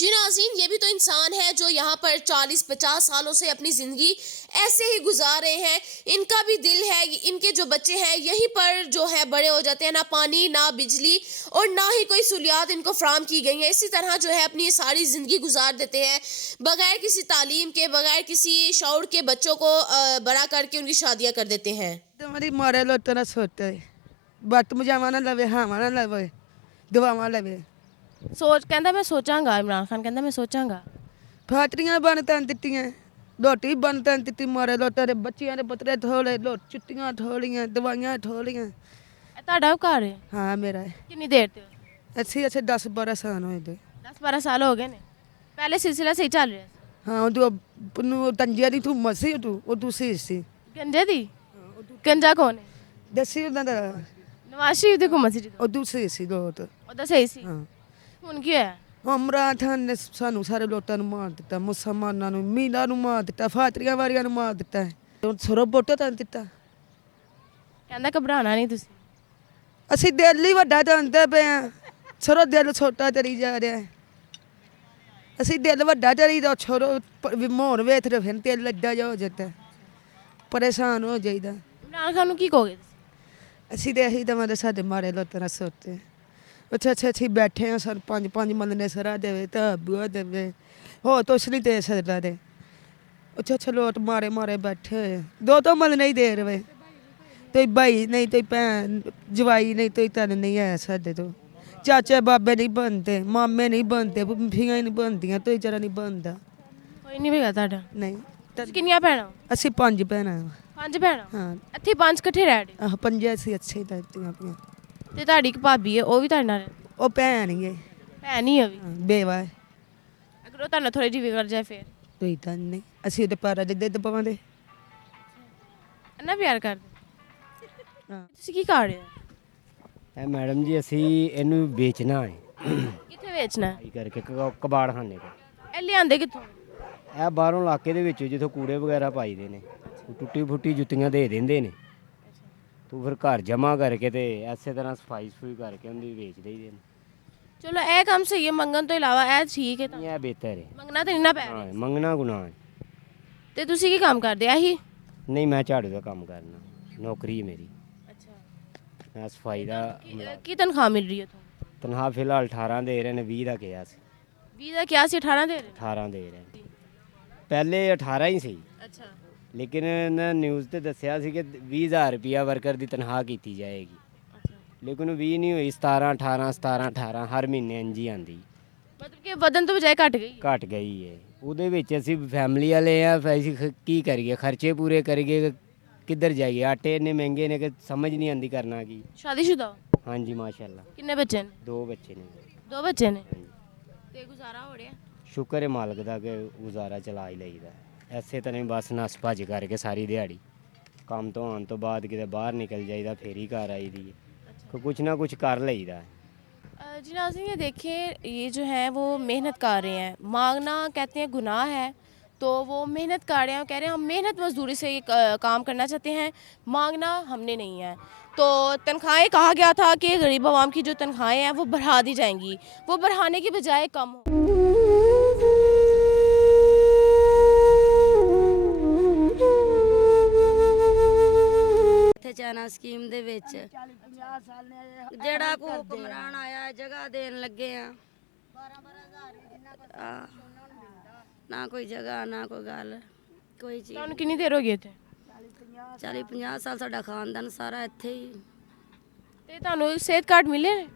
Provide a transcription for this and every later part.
जी नाज़रीन, ये भी तो इंसान है जो यहाँ पर 40-50 सालों से अपनी ज़िंदगी ऐसे ही गुजार रहे हैं। इनका भी दिल है, इनके जो बच्चे हैं यहीं पर जो है बड़े हो जाते हैं, ना पानी ना बिजली और ना ही कोई सहूलियात इनको फराम की गई हैं। इसी तरह जो है अपनी सारी ज़िंदगी गुजार देते हैं बगैर किसी तालीम के, बगैर किसी शऊर के बच्चों को बड़ा करके उनकी शादियाँ कर देते हैं। तुम्हारी मारे लो तेरा सोते बट मुझावा ना लवे हावा ना लवे दुआवा लवे ਸੋਚ ਕਹਿੰਦਾ ਮੈਂ ਸੋਚਾਂਗਾ। ਇਮਰਾਨ ਖਾਨ ਕਹਿੰਦਾ ਮੈਂ ਸੋਚਾਂਗਾ। ਫਾਟਰੀਆਂ ਬਣ ਤਨ ਦਿੱਤੀਆਂ ਰੋਟੀ ਬਣ ਤਨ ਦਿੱਤੀ ਮਾਰੇ ਲੋ ਤੇਰੇ ਬੱਚਿਆਂ ਦੇ ਪੁੱਤਰੇ ਥੋਲੇ ਲੋ ਚੁੱਟੀਆਂ ਥੋਲੀਆਂ ਦਵਾਈਆਂ ਥੋਲੀਆਂ ਇਹ ਤੁਹਾਡਾ ਘਰ ਹੈ? ਹਾਂ ਮੇਰਾ ਹੈ। ਕਿੰਨੀ ਦੇਰ ਤੇ? ਅੱਛੀ 10-12 ਸਾਲ ਹੋਏ ਦੇ 10-12 ਸਾਲ ਹੋ ਗਏ ਨੇ। ਪਹਿਲੇ ਸਿਲਸਿਲਾ ਸਹੀ ਚੱਲ ਰਿਹਾ ਸੀ। ਹਾਂ ਉਹ ਨੂੰ ਤੰਜਿਆ ਦੀ ਤੂੰ ਮਸੀ ਤੂੰ ਸੀ ਗੰਜੇ ਦੀ? ਗੰਜਾ ਕੌਣ ਹੈ? ਦੱਸੀ ਉਹਨਾਂ ਦਾ ਨਵਾਜ਼ ਸ਼ਰੀਫ ਦੀ ਘੁੰਮਤ ਸੀ ਜਦੋਂ? ਉਹ ਦੂਸਰੀ ਸੀ ਲੋਟ ਉਹਦਾ ਸਹੀ ਸੀ। ਹਾਂ ਹੁਣ ਕੀ ਹੋਇਆ? ਇਮਰਾਨ ਖਾਨ ਨੇ ਸਾਨੂੰ ਸਾਰੇ ਲੋਟਾਂ ਨੂੰ ਮਾਰ ਦਿੱਤਾ, ਮੁਸਲਮਾਨਾਂ ਨੂੰ ਮੀਨਾ ਨੂੰ ਮਾਰ ਦਿੱਤਾ, ਫਾਤਰੀਆਂ ਵਾਰੀਆਂ ਨੂੰ ਮਾਰ ਦਿੱਤਾ ਹੁਣ ਸਰੋ ਬੋਟੋ ਤਾਂ ਦਿੱਤਾ। ਕਹਿੰਦਾ ਘਬਰਾਣਾ ਨਹੀਂ ਤੁਸੀਂ। ਅਸੀਂ ਦਿਲ ਹੀ ਵੱਡਾ ਚਾਹੁੰਦੇ ਪਏ ਹਾਂ, ਸਰੋ ਦਿਲ ਛੋਟਾ ਚਲੀ ਜਾ ਰਿਹਾ ਹੈ। ਅਸੀਂ ਦਿਲ ਵੱਡਾ ਚਾਹੀਦਾ ਛੋਰੋ ਮਾਹੌਲ ਵੇਖ ਰਹੇ ਫਿਰ ਦਿਲ ਲੱਡਾ ਜਾ ਹੋ ਜਾਂਦਾ, ਪਰੇਸ਼ਾਨ ਹੋ ਜਾਈਦਾ। ਇਮਰਾਨ ਖਾਨ ਨੂੰ ਕੀ ਕਹੋਗੇ ਤੁਸੀਂ? ਅਸੀਂ ਤਾਂ ਇਹੀ ਦਵਾਂਗੇ ਸਾਡੇ ਮਾਰੇ ਲੋਟਾਂ ਨਾਲ ਸੋਤੇ ਅੱਛਾ ਅਸੀਂ ਬੈਠੇ ਹਾਂ ਸਾਨੂੰ 5 ਮੰਨਨੇ ਸਰਾ ਦੇਵੇ ਤਾਂ ਬੂਆ ਦੇਵੇ ਹੋ ਤੁਸ ਨਹੀਂ ਦੇ ਸਕਦਾ ਦੇ ਅੱਛਾ ਲੋਟ ਮਾਰੇ ਬੈਠੇ ਹੋਏ ਦੋ ਮੰਨ ਨਹੀਂ ਦੇ ਰਹੇ ਕੋਈ ਭਾਈ ਨਹੀਂ ਕੋਈ ਭੈਣ ਜਵਾਈ ਨਹੀਂ ਕੋਈ ਤਨ ਨਹੀਂ ਹੈ ਸਾਡੇ ਤੋਂ ਚਾਚੇ ਬਾਬੇ ਨਹੀਂ ਬਣਦੇ, ਮਾਮੇ ਨਹੀਂ ਬਣਦੇ, ਫੀਆਂ ਨਹੀਂ ਬਣਦੀਆਂ, ਕੋਈ ਜਰਾ ਨਹੀਂ ਬਣਦਾ। ਕੋਈ ਨਹੀਂ ਵੇਗਾ ਤੁਹਾਡਾ? ਨਹੀਂ ਤੁਸੀਂ ਕਿੰਨੀਆਂ ਭੈਣਾਂ? ਅਸੀਂ 5 ਭੈਣਾਂ ਹਾਂ। 5 ਭੈਣਾਂ? ਹਾਂ ਇੱਥੇ 5 ਇਕੱਠੇ ਰਹਿ ਰਹੇ? ਆਹ 5 ਅਸੀਂ ਅੱਛੇ ਲੱਗਦੀਆਂ ਪਈਆਂ। ਤੇ ਤੁਹਾਡੀ ਇੱਕ ਭਾਬੀ ਹੈ, ਉਹ ਵੀ ਤੁਹਾਡੇ ਨਾਲ ਰਹਿੰਦੀ? ਉਹ ਭੈਣ ਹੀ ਹੈ। ਭੈਣ ਹੀ ਹੈ ਉਹ ਵੀ? ਹਾਂ, ਬੇਵਾ ਹੈ। ਅਗਰ ਉਹ ਤੁਹਾਨੂੰ ਥੋੜੀ ਜਿਹੀ ਵਿਗੜ ਜਾਏ ਫਿਰ? ਕੋਈ ਤਾਂ ਨਹੀਂ ਅਸੀਂ ਉਹਦੇ ਪਾਰਾ ਦੇ ਦੁੱਧ ਪਵਾਂਦੇ। ਇੰਨਾ ਪਿਆਰ ਕਰਦੇ? ਹਾਂ ਤੁਸੀਂ ਕੀ ਕਰ ਰਹੇ ਹੋ? ਇਹ ਮੈਡਮ ਜੀ ਅਸੀਂ ਇਹਨੂੰ ਵੇਚਣਾ ਹੈ ਕਿੱਥੇ ਵੇਚਣਾ ਹੈ? ਇਹ ਕਰਕੇ ਕਬਾੜਖਾਨੇ ਕੋਲ। ਇਹ ਲਿਆਂਦੇ ਕਿੱਥੋਂ? ਇਹ ਬਾਹਰੋਂ ਇਲਾਕੇ ਦੇ ਵਿੱਚੋਂ ਜਿੱਥੋਂ ਕੂੜੇ ਵਗੈਰਾ ਪਾਈਦੇ ਨੇ, ਟੁੱਟੀ ਫੁੱਟੀ ਜੁੱਤੀਆਂ ਦੇ ਦਿੰਦੇ ਨੇ, ਤੂੰ ਫਿਰ ਘਰ ਜਮ੍ਹਾਂ ਕਰਕੇ ਤੇ ਐਸੇ ਤਰ੍ਹਾਂ ਸਫਾਈ ਕਰਕੇ ਉਹਦੀ ਵੇਚ ਦੇਈਦੇ ਨੇ। ਚਲੋ ਇਹ ਕੰਮ ਸਹੀ ਹੈ, ਮੰਗਣ ਤੋਂ ਇਲਾਵਾ ਇਹ ਠੀਕ ਹੈ ਤਾਂ? ਇਹ ਬਿਹਤਰ ਹੈ। ਮੰਗਣਾ ਤਾਂ ਨਹੀਂ ਨਾ ਪੈ ਰਿਹਾ। ਹਾਂ ਮੰਗਣਾ ਗੁਨਾਹ ਹੈ। ਤੇ ਤੁਸੀਂ ਕੀ ਕੰਮ ਕਰਦੇ? ਆਹੀ? ਨਹੀਂ ਮੈਂ ਝਾੜੂ ਦਾ ਕੰਮ ਕਰਨਾ, ਨੌਕਰੀ ਹੈ ਮੇਰੀ। ਅੱਛਾ। ਮੈਂ ਸਫਾਈ ਦਾ ਕੀ ਤਨਖਾਹ ਮਿਲ ਰਹੀ ਹੈ ਤੁਹਾਨੂੰ? ਤਨਖਾਹ ਫਿਲਹਾਲ 18 ਦੇ ਰਹੇ ਨੇ, 20 ਦਾ ਕਿਹਾ ਸੀ। 20 ਦਾ ਕਿਹਾ ਸੀ, 18 ਦੇ ਰਹੇ? 18 ਦੇ ਰਹੇ ਨੇ। ਪਹਿਲੇ 18 ਹੀ ਸੀ, ਅੱਛਾ। ਲੇਕਿਨ ਇਹਨਾਂ ਨਿਊਜ਼ ਤੇ ਦੱਸਿਆ ਸੀ ਕਿ 20,000 ਰੁਪਇਆ ਵਰਕਰ ਦੀ ਤਨਖਾਹ ਕੀਤੀ ਜਾਏਗੀ, ਲੇਕਿਨ 20 ਨਹੀਂ ਹੋਈ, 17 18 ਹਰ ਮਹੀਨੇ ਇੰਝ ਹੀ ਆਉਂਦੀ। ਮਤਲਬ ਕਿ ਵਧਣ ਤੋਂ ਬਜਾਏ ਘਟ ਗਈ? ਘਟ ਗਈ ਹੈ। ਉਹਦੇ ਵਿੱਚ ਅਸੀਂ ਫੈਮਿਲੀ ਵਾਲੇ ਆ, ਫਿਰ ਅਸੀਂ ਕੀ ਕਰੀਏ, ਖਰਚੇ ਪੂਰੇ ਕਰੀਏ, ਕਿੱਧਰ ਜਾਈਏ, ਆਟੇ ਇੰਨੇ ਮਹਿੰਗੇ ਨੇ ਕਿ ਸਮਝ ਨਹੀਂ ਆਉਂਦੀ ਕਰਨਾ ਕੀ। ਸ਼ਾਦੀशुदा ਹੋ? ਹਾਂਜੀ ਮਾਸ਼ਾਅੱਲਾ। ਕਿੰਨੇ ਬੱਚੇ ਨੇ? 2 ਬੱਚੇ ਨੇ। 2 ਬੱਚੇ ਨੇ? ਤੇ ਗੁਜ਼ਾਰਾ ਹੋ ਰਿਹਾ? ਸ਼ੁਕਰ ਹੈ ਮਾਲਕ ਦਾ ਕਿ ਗੁਜ਼ਾਰਾ ਚਲਾ ਹੀ ਲਈਦਾ। ਐਸੇ ਤਰ੍ਹਾਂ ਹੀ ਬਸ ਨੱਸ ਭੱਜ ਕਰਕੇ ਸਾਰੀ ਦਿਹਾੜੀ ਕੰਮ ਤੋਂ ਆਉਣ ਤੋਂ ਬਾਅਦ ਕਿਤੇ ਬਾਹਰ ਨਿਕਲ ਜਾਈਦਾ, ਫੇਰ ਹੀ ਘਰ ਆਈਦੀ ਹੈ ਕਿ ਕੁਛ ਨਾ ਕੁਛ ਕਰ ਲਈਦਾ। जी नाज़रीन, ये देखिए ये जो है वो मेहनत कर रहे हैं। मांगना कहते हैं गुनाह है, तो वो मेहनत कर रहे हैं, कह रहे हैं हम मेहनत मजदूरी से ये काम करना चाहते हैं, मांगना हमने नहीं है। तो तनख्वाहें कहा गया था कि गरीब आवाम की जो तनख्वाहें हैं वो बढ़ा दी जाएंगी, वो बढ़ाने की बजाय कम हो। ਚਾਣਾ ਸਕੀਮ ਦੇ ਵਿੱਚ ਜਿਹੜਾ ਕੋ ਹੁਕਮਰਾਨ ਆਇਆ ਜਗ੍ਹਾ ਦੇਣ ਲੱਗੇ ਆ, ਨਾ ਕੋਈ ਜਗ੍ਹਾ ਨਾ ਕੋਈ ਗੱਲ ਕੋਈ ਚੀਜ਼। ਤੁਹਾਨੂੰ ਕਿੰਨੀ ਦੇਰ ਹੋ ਗਈ ਇੱਥੇ? 40-50 ਸਾਲ ਸਾਡਾ ਖਾਨਦਾਨ ਸਾਰਾ ਇੱਥੇ ਹੀ। ਤੇ ਤੁਹਾਨੂੰ ਸਿਹਤ ਕਾਰਡ ਮਿਲੇ ਨੇ?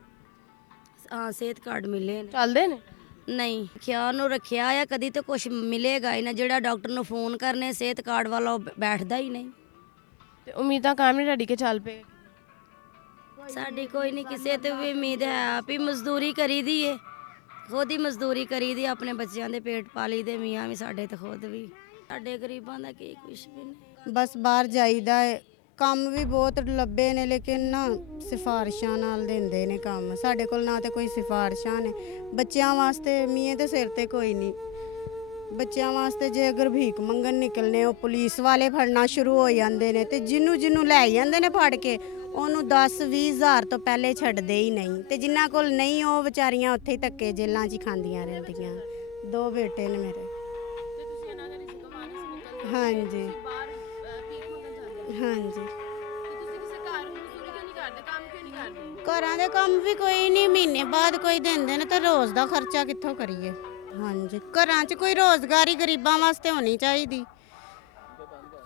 ਹਾਂ ਸਿਹਤ ਕਾਰਡ ਮਿਲੇ ਨੇ। ਚੱਲਦੇ ਨੇ? ਨਹੀਂ ਖਿਆਲ ਨੂੰ ਰੱਖਿਆ ਆ, ਕਦੀ ਤੇ ਕੁਝ ਮਿਲੇਗਾ ਹੀ ਨਾ। ਜਿਹੜਾ ਡਾਕਟਰ ਨੂੰ ਫੋਨ ਕਰਨੇ ਸਿਹਤ ਕਾਰਡ ਵਾਲਾ ਉਹ ਬੈਠਦਾ ਹੀ ਨਹੀਂ। ਤੇ ਉਮੀਦਾਂ ਕਾਇਮ ਨਹੀਂ ਤੁਹਾਡੀ ਕਿ ਚੱਲ ਪਏ? ਸਾਡੀ ਕੋਈ ਨਹੀਂ ਕਿਸੇ ਤੇ ਵੀ ਉਮੀਦ ਹੈ। ਆਪ ਹੀ ਮਜ਼ਦੂਰੀ ਕਰੀਦੀ ਏ, ਖੁਦ ਹੀ ਮਜ਼ਦੂਰੀ ਕਰੀਦੀ, ਆਪਣੇ ਬੱਚਿਆਂ ਦੇ ਪੇਟ ਪਾਲੀ ਦੇ, ਮੀਆਂ ਵੀ ਸਾਡੇ ਤੇ ਖੁਦ ਵੀ। ਸਾਡੇ ਗਰੀਬਾਂ ਦਾ ਕੀ ਕੁਛ ਵੀ ਨਹੀਂ। ਬਸ ਬਾਹਰ ਜਾਈਦਾ ਹੈ, ਕੰਮ ਵੀ ਬਹੁਤ ਲੱਭੇ ਨੇ ਲੇਕਿਨ ਨਾ ਸਿਫਾਰਿਸ਼ਾਂ ਨਾਲ ਦਿੰਦੇ ਨੇ ਕੰਮ। ਸਾਡੇ ਕੋਲ ਨਾ ਤੇ ਕੋਈ ਸਿਫਾਰਿਸ਼ਾਂ ਨੇ, ਬੱਚਿਆਂ ਵਾਸਤੇ ਮੀਆਂ ਦੇ ਸਿਰ ਤੇ ਕੋਈ ਨਹੀਂ, ਬੱਚਿਆਂ ਵਾਸਤੇ ਜੇ ਅਗਰ ਭੀਖ ਮੰਗਣ ਨਿਕਲਨੇ ਉਹ ਪੁਲਿਸ ਵਾਲੇ ਫੜਨਾ ਸ਼ੁਰੂ ਹੋ ਜਾਂਦੇ ਨੇ ਤੇ ਜਿਹਨੂੰ ਲੈ ਜਾਂਦੇ ਨੇ ਫੜ ਕੇ ਉਹਨੂੰ 10-20 ਹਜ਼ਾਰ ਤੋਂ ਪਹਿਲੇ ਛੱਡਦੇ ਹੀ ਨਹੀਂ ਤੇ ਜਿਨ੍ਹਾਂ ਕੋਲ ਨਹੀਂ ਉਹ ਵਿਚਾਰੀਆਂ ਉੱਥੇ ਹੀ ਧੱਕੇ ਜੇਲ੍ਹਾਂ 'ਚ ਹੀ ਖਾਂਦੀਆਂ ਰਹਿੰਦੀਆਂ। 2 ਬੇਟੇ ਨੇ ਮੇਰੇ। ਤੇ ਤੁਸੀਂ ਇਹਨਾਂ ਦਾ ਰਿਜ਼ਕ ਕਮਾਉਣ ਵਾਸਤੇ ਨਿਕਲਦੇ ਹੋ, ਹਾਂਜੀ ਬਾਹਰ ਭੀਖ ਮੰਗਣ ਜਾਂਦੇ ਹੋ, ਹਾਂਜੀ। ਤੇ ਤੁਸੀਂ ਕਿਸੇ ਘਰ ਮਜ਼ਦੂਰੀ ਕਿਉਂ ਨਹੀਂ ਕਰਦੇ, ਕੰਮ ਕਿਉਂ ਨਹੀਂ ਕਰਦੇ? ਘਰਾਂ ਦੇ ਕੰਮ ਵੀ ਕੋਈ ਨਹੀਂ, ਮਹੀਨੇ ਬਾਅਦ ਕੋਈ ਦਿੰਦੇ ਨੇ ਤਾਂ ਰੋਜ਼ ਦਾ ਖਰਚਾ ਕਿੱਥੋਂ ਕਰੀਏ। ਹਾਂਜੀ, ਘਰਾਂ 'ਚ ਕੋਈ ਰੋਜ਼ਗਾਰੀ ਗਰੀਬਾਂ ਵਾਸਤੇ ਹੋਣੀ ਚਾਹੀਦੀ।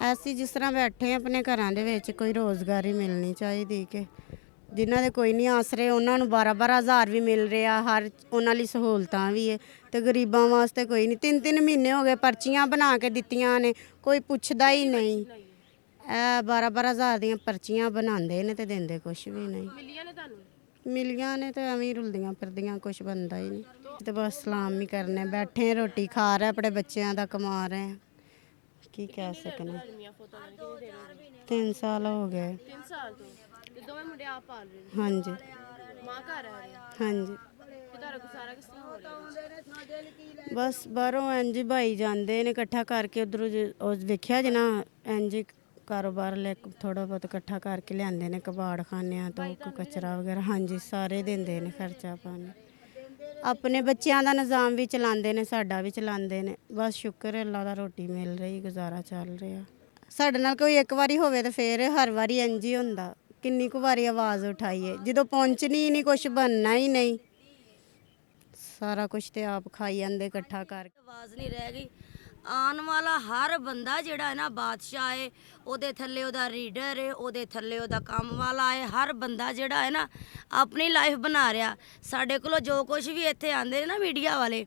ਐਸੀ ਜਿਸ ਤਰ੍ਹਾਂ ਬੈਠੇ ਆਪਣੇ ਘਰਾਂ ਦੇ ਵਿੱਚ ਕੋਈ ਰੋਜ਼ਗਾਰੀ ਮਿਲਣੀ ਚਾਹੀਦੀ ਕਿ ਜਿਨ੍ਹਾਂ ਦੇ ਕੋਈ ਨਹੀਂ ਆਸਰੇ ਉਹਨਾਂ ਨੂੰ 12-12 ਹਜ਼ਾਰ ਵੀ ਮਿਲ ਰਿਹਾ, ਹਰ ਉਹਨਾਂ ਲਈ ਸਹੂਲਤਾਂ ਵੀ ਹੈ ਤੇ ਗਰੀਬਾਂ ਵਾਸਤੇ ਕੋਈ ਨਹੀਂ। 3-3 ਮਹੀਨੇ ਹੋ ਗਏ ਪਰਚੀਆਂ ਬਣਾ ਕੇ ਦਿੱਤੀਆਂ ਨੇ, ਕੋਈ ਪੁੱਛਦਾ ਹੀ ਨਹੀਂ। ਇਹ 12-12 ਹਜ਼ਾਰ ਦੀਆਂ ਪਰਚੀਆਂ ਬਣਾਉਂਦੇ ਨੇ ਤੇ ਦਿੰਦੇ ਕੁਛ ਵੀ ਨਹੀਂ। ਮਿਲੀਆਂ ਨੇ ਤੁਹਾਨੂੰ? ਮਿਲੀਆਂ ਨੇ ਤੇ ਐਵੇਂ ਹੀ ਰੁਲਦੀਆਂ ਫਿਰਦੀਆਂ, ਕੁਛ ਬਣਦਾ ਹੀ ਨਹੀਂ ਤੇ ਬਸ ਸਲਾਮ ਹੀ ਕਰਨੇ। ਬੈਠੇ ਰੋਟੀ ਖਾ ਰਹੇ, ਆਪਣੇ ਬੱਚਿਆਂ ਦਾ ਕਮਾ ਰਹੇ, ਕੀ ਕਹਿ ਸਕਨੇ। ਮੀਆਂ ਫੋਤਾ ਨੇ ਕਿੰਨੀ ਦੇਰ ਹੋ ਗਈ? 3 ਸਾਲ ਹੋ ਗਏ। 3 ਸਾਲ ਤੋਂ? ਤੇ ਦੋਵੇਂ ਮੁੰਡੇ ਆਪ ਪਾਲ ਰਹੇ ਨੇ? ਹਾਂਜੀ ਮਾਂ ਘਰ ਰਹਿ ਰਹੀ ਹੈ? ਹਾਂਜੀ। ਤੇ ਤੁਹਾਡਾ ਗੁਜ਼ਾਰਾ ਕਿਸ ਤਰ੍ਹਾਂ ਹੋ ਰਿਹਾ? ਬਸ ਬਾਹਰੋਂ ਇੰਝ ਹੀ ਭਾਈ ਜਾਂਦੇ ਨੇ ਇਕੱਠਾ ਕਰਕੇ, ਉਧਰੋਂ ਉਹ ਵੇਖਿਆ ਜਿਨਾ ਇੰਝ ਹੀ ਕਾਰੋਬਾਰ ਲੈ ਥੋੜਾ ਬਹੁਤ ਇਕੱਠਾ ਕਰਕੇ ਲਿਆਂਦੇ ਨੇ ਕਬਾੜ ਖਾਨਿਆਂ ਤੋਂ, ਕਚਰਾ ਵਗੈਰਾ। ਹਾਂਜੀ, ਸਾਰੇ ਦਿੰਦੇ ਨੇ ਖਰਚਾ ਪਾਣੀ। ਆਪਣੇ ਬੱਚਿਆਂ ਦਾ ਨਿਜ਼ਾਮ ਵੀ ਚਲਾਉਂਦੇ ਨੇ, ਸਾਡਾ ਵੀ ਚਲਾਉਂਦੇ ਨੇ। ਬਸ ਸ਼ੁਕਰ ਹੈ ਅੱਲਾ ਦਾ, ਰੋਟੀ ਮਿਲ ਰਹੀ, ਗੁਜ਼ਾਰਾ ਚੱਲ ਰਿਹਾ। ਸਾਡੇ ਨਾਲ ਕੋਈ ਇੱਕ ਵਾਰੀ ਹੋਵੇ ਤਾਂ ਫੇਰ ਹਰ ਵਾਰੀ ਇੰਝ ਹੀ ਹੁੰਦਾ। ਕਿੰਨੀ ਕੁ ਵਾਰੀ ਆਵਾਜ਼ ਉਠਾਈਏ, ਜਦੋਂ ਪਹੁੰਚਣੀ ਹੀ ਨਹੀਂ, ਕੁਛ ਬਣਨਾ ਹੀ ਨਹੀਂ। ਸਾਰਾ ਕੁਛ ਤੇ ਆਪ ਖਾਈ ਜਾਂਦੇ ਇਕੱਠਾ ਕਰਕੇ। ਆਵਾਜ਼ ਨਹੀਂ ਰਹਿ ਗਈ। ਆਉਣ ਵਾਲਾ ਹਰ ਬੰਦਾ ਜਿਹੜਾ ਹੈ ਨਾ ਬਾਦਸ਼ਾਹ ਹੈ, ਉਹਦੇ ਥੱਲੇ ਉਹਦਾ ਰੀਡਰ ਹੈ, ਉਹਦੇ ਥੱਲੇ ਉਹਦਾ ਕੰਮ ਵਾਲਾ ਹੈ। ਹਰ ਬੰਦਾ ਜਿਹੜਾ ਹੈ ਨਾ ਆਪਣੀ ਲਾਈਫ ਬਣਾ ਰਿਹਾ। ਸਾਡੇ ਕੋਲੋਂ ਜੋ ਕੁਝ ਵੀ ਇੱਥੇ ਆਉਂਦੇ ਨੇ ਨਾ ਮੀਡੀਆ ਵਾਲੇ,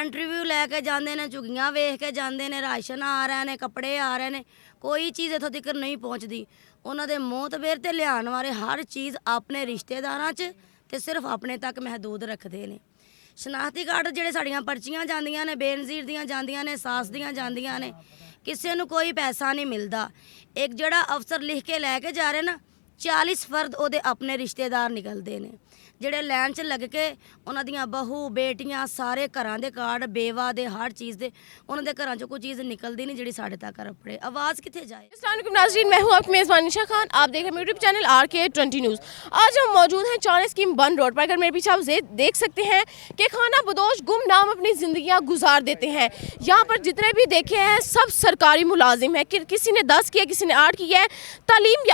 ਇੰਟਰਵਿਊ ਲੈ ਕੇ ਜਾਂਦੇ ਨੇ, ਝੁੱਗੀਆਂ ਵੇਖ ਕੇ ਜਾਂਦੇ ਨੇ, ਰਾਸ਼ਨ ਆ ਰਹੇ ਨੇ, ਕੱਪੜੇ ਆ ਰਹੇ ਨੇ, ਕੋਈ ਚੀਜ਼ ਇੱਥੋਂ ਤੱਕ ਨਹੀਂ ਪਹੁੰਚਦੀ। ਉਹਨਾਂ ਦੇ ਮੋਤਬਰ ਤੇ ਲਿਆਉਣ ਵਾਲੇ ਹਰ ਚੀਜ਼ ਆਪਣੇ ਰਿਸ਼ਤੇਦਾਰਾਂ 'ਚ ਤੇ ਸਿਰਫ ਆਪਣੇ ਤੱਕ ਮਹਦੂਦ ਰੱਖਦੇ ਨੇ। ਸ਼ਨਾਖਤੀ ਕਾਰਡ ਜਿਹੜੇ ਸਾਡੀਆਂ ਪਰਚੀਆਂ ਜਾਂਦੀਆਂ ਨੇ, ਬੇਨਜ਼ੀਰ ਦੀਆਂ ਜਾਂਦੀਆਂ ਨੇ, ਸਾਸ ਦੀਆਂ ਜਾਂਦੀਆਂ ਨੇ, ਕਿਸੇ ਨੂੰ ਕੋਈ ਪੈਸਾ ਨਹੀਂ ਮਿਲਦਾ। ਇੱਕ ਜਿਹੜਾ ਅਫਸਰ ਲਿਖ ਕੇ ਲੈ ਕੇ ਜਾ ਰਹੇ ਨਾ, 40 ਫਰਦ ਉਹਦੇ ਆਪਣੇ ਰਿਸ਼ਤੇਦਾਰ ਨਿਕਲਦੇ ਨੇ, ਜਿਹੜੇ ਲਾਈਨ 'ਚ ਲੱਗ ਕੇ ਉਹਨਾਂ ਦੀਆਂ ਬਹੂ ਬੇਟੀਆਂ ਸਾਰੇ ਘਰਾਂ ਦੇ ਕਾਰਡ, ਬੇਵਾ ਦੇ, ਹਰ ਚੀਜ਼ ਦੇ, ਉਹਨਾਂ ਦੇ घरों 'ਚੋਂ ਕੋਈ चीज़ निकलती नहीं जी साढ़े तक कर पड़े। आवाज़ कितने जाए। अस्सलाम वालेकुम नाज़रीन, मैं हूँ आपकी मेज़बान निशा खान। आप देख रहे हैं मेरे यूट्यूब चैनल RK20 न्यूज़। आज हम मौजूद हैं चार स्कीम बन रोड पर। अगर मेरे पीछे आप देख सकते हैं कि खाना बदोश गुमनाम अपनी ज़िंदगियाँ गुजार देते हैं। यहाँ पर जितने भी देखे हैं सब सरकारी मुलाजिम हैं। किसी ने 10 किया, किसी ने 8 किया है। तालीम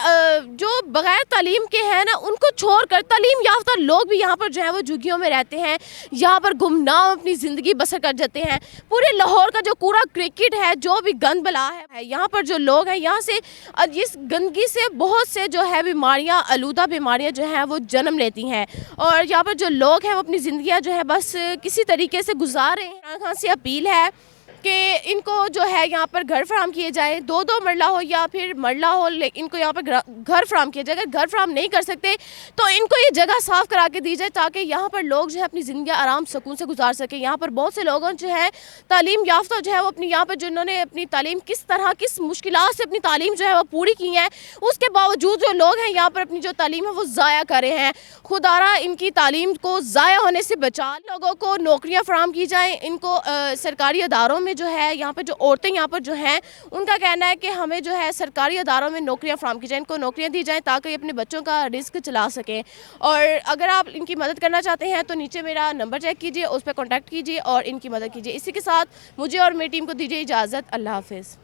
जो बग़ैर तालीम के हैं ना, उनको छोड़ कर तालीम याफ्ता लोग भी यहाँ पर जो है वो झुग्गियों में रहते हैं, यहाँ पर गुमनाम अपनी ज़िंदगी बसर कर जाते हैं। पूरे लाहौर का जो कूड़ा क्रिकेट है, जो भी गंद बला है, यहाँ पर जो लोग हैं, यहाँ से इस गंदगी से बहुत से जो है बीमारियाँ, आलूदा बीमारियाँ जो हैं वो जन्म लेती हैं। और यहाँ पर जो लोग हैं वो अपनी ज़िंदगियाँ जो है बस किसी तरीके से गुजार रहे हैं। इमरान खान से अपील है कि इनको जो है यहाँ पर घर फराम किए जाए, 2-2 मरला हो या फिर मरला हो, इनको यहाँ पर घर फराम किया जाए। अगर घर फराम नहीं कर सकते तो इनको ये जगह साफ़ करा के दी जाए, ताकि यहाँ पर लोग जो है अपनी ज़िंदगी आराम सुकून से गुजार सकें। यहाँ पर बहुत से लोगों जो है तालीम याफ्ता जो है वो अपनी यहाँ पर जिन्होंने अपनी तालीम किस तरह किस मुश्किलात से अपनी तालीम जो है वो पूरी की है, उसके बावजूद जो लोग हैं यहाँ पर अपनी जो तालीम है वो ज़ाया कर रहे हैं। खुदारा इनकी तालीम को ज़ाया होने से बचा, लोगों को नौकरियाँ फराम की जाएँ। इनको सरकारी अदारों में जो है, यहाँ पर जो औरतें यहाँ पर जो हैं, उनका कहना है कि हमें जो है सरकारी अदारों में नौकरियाँ फराम की जाएँ, इनको नौकरियाँ दी जाएँ ताकि अपने बच्चों का रिस्क चला सकें। और अगर आप इनकी मदद करना चाहते हैं तो नीचे मेरा नंबर चेक कीजिए, उस पर कॉन्टैक्ट कीजिए और इनकी मदद कीजिए। इसी के साथ मुझे और मेरी टीम को दीजिए इजाज़त। अल्लाह हाफिज़।